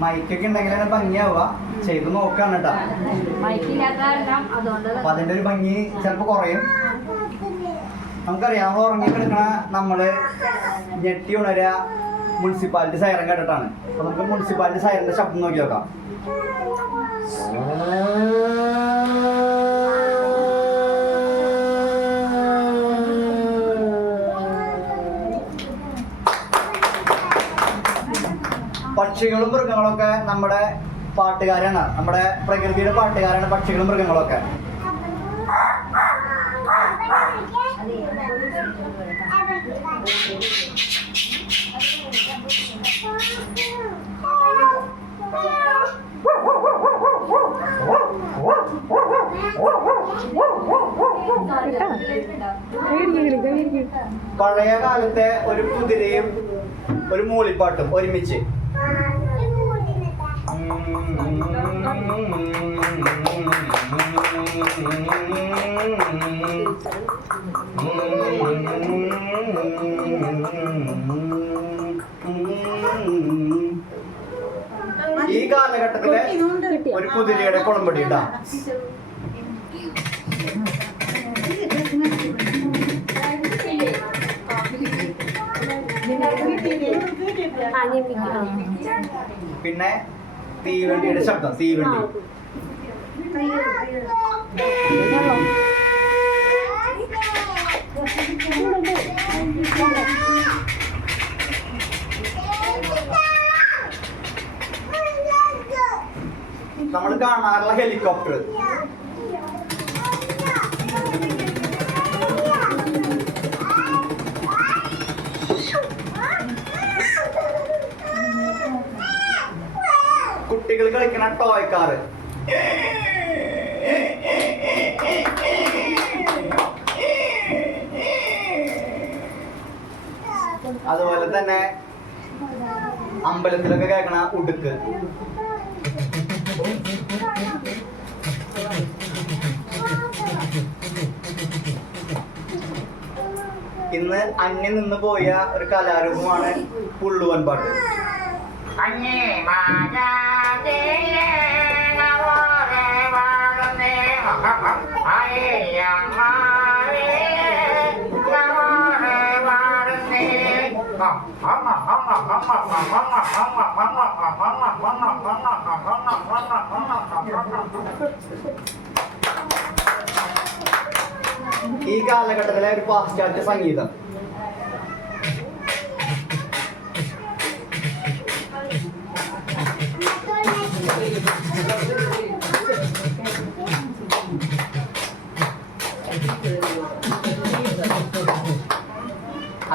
മൈക്കൊക്കെ ഉണ്ടെങ്കിലാണ് ഭംഗിയാവുക. ചെയ്ത് നോക്കാണ് കേട്ടോ. അപ്പൊ അതിന്റെ ഒരു ഭംഗി ചിലപ്പോ കുറയും. നമുക്കറിയാം, നമ്മൾ ഉറങ്ങിക്കിടക്കണ നമ്മള് ഞെട്ടി ഉണരുക മുനിസിപ്പാലിറ്റി സൈറൻ കേട്ടിട്ടാണ്. അപ്പൊ നമുക്ക് മുനിസിപ്പാലിറ്റി സൈറന്റെ ശബ്ദം നോക്കി നോക്കാം. പക്ഷികളും മൃഗങ്ങളൊക്കെ നമ്മുടെ പാട്ടുകാരാണ്, നമ്മുടെ പ്രകൃതിയുടെ പാട്ടുകാരാണ് പക്ഷികളും മൃഗങ്ങളൊക്കെ. പഴയ കാലത്തെ ഒരു കുതിരയും ഒരു മൂളിപ്പാട്ടും ഒരുമിച്ച്. ഈ കാലഘട്ടത്തിലെ ഒരു കുതിരയുടെ കുളമ്പടി ഇട്ടാ. പിന്നെ തീവണ്ടിയുടെ ശബ്ദം. തീവണ്ടി നമ്മൾ കാണാറുള്ള ഹെലികോപ്റ്റർ. കുട്ടികൾ കളിക്കുന്ന ടോയ് കാറ്. അതുപോലെ തന്നെ അമ്പലത്തിലൊക്കെ കേൾക്കണ ഉടുക്ക്. ഇന്ന് അന്യം നിന്ന് പോയ ഒരു കലാരൂപമാണ് പുള്ളുവൻ പാട്ട്. ഈ കാലഘട്ടത്തിലെ ഒരു പാശ്ചാത്യ സംഗീതം.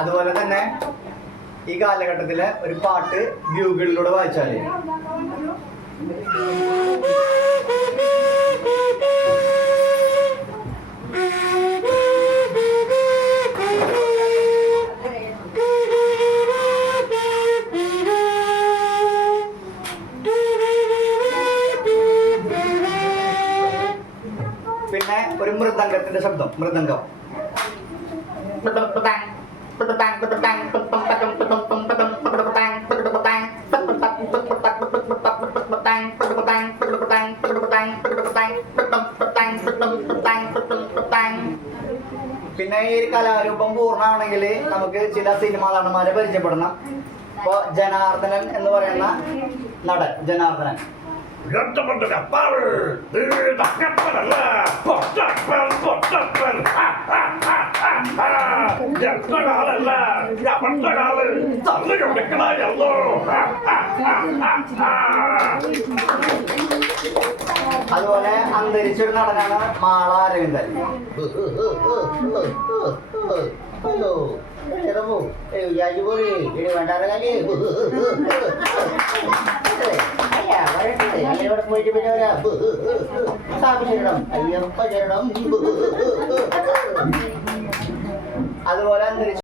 അതുപോലെ തന്നെ ഈ കാലഘട്ടത്തിലെ ഒരു പാട്ട് ബ്യൂഗിളിലൂടെ വായിച്ചാല് പിന്നെ ഒരു മൃദംഗത്തിന്റെ ശബ്ദം. മൃദംഗം പിന്നെ ഈ കലാരൂപം പൂർണ്ണമാണെങ്കിൽ നമുക്ക് ചില സിനിമാ നടന്മാരെ പരിചയപ്പെടണം. ഇപ്പൊ ജനാർദ്ദനൻ എന്ന് പറയുന്ന നടൻ. ജനാർദ്ദനൻ അതുപോലെ അന്തരിച്ചൊരു നടനാണ് മാള അരവിന്ദൻ. അതുപോലെ അന്തരിച്ച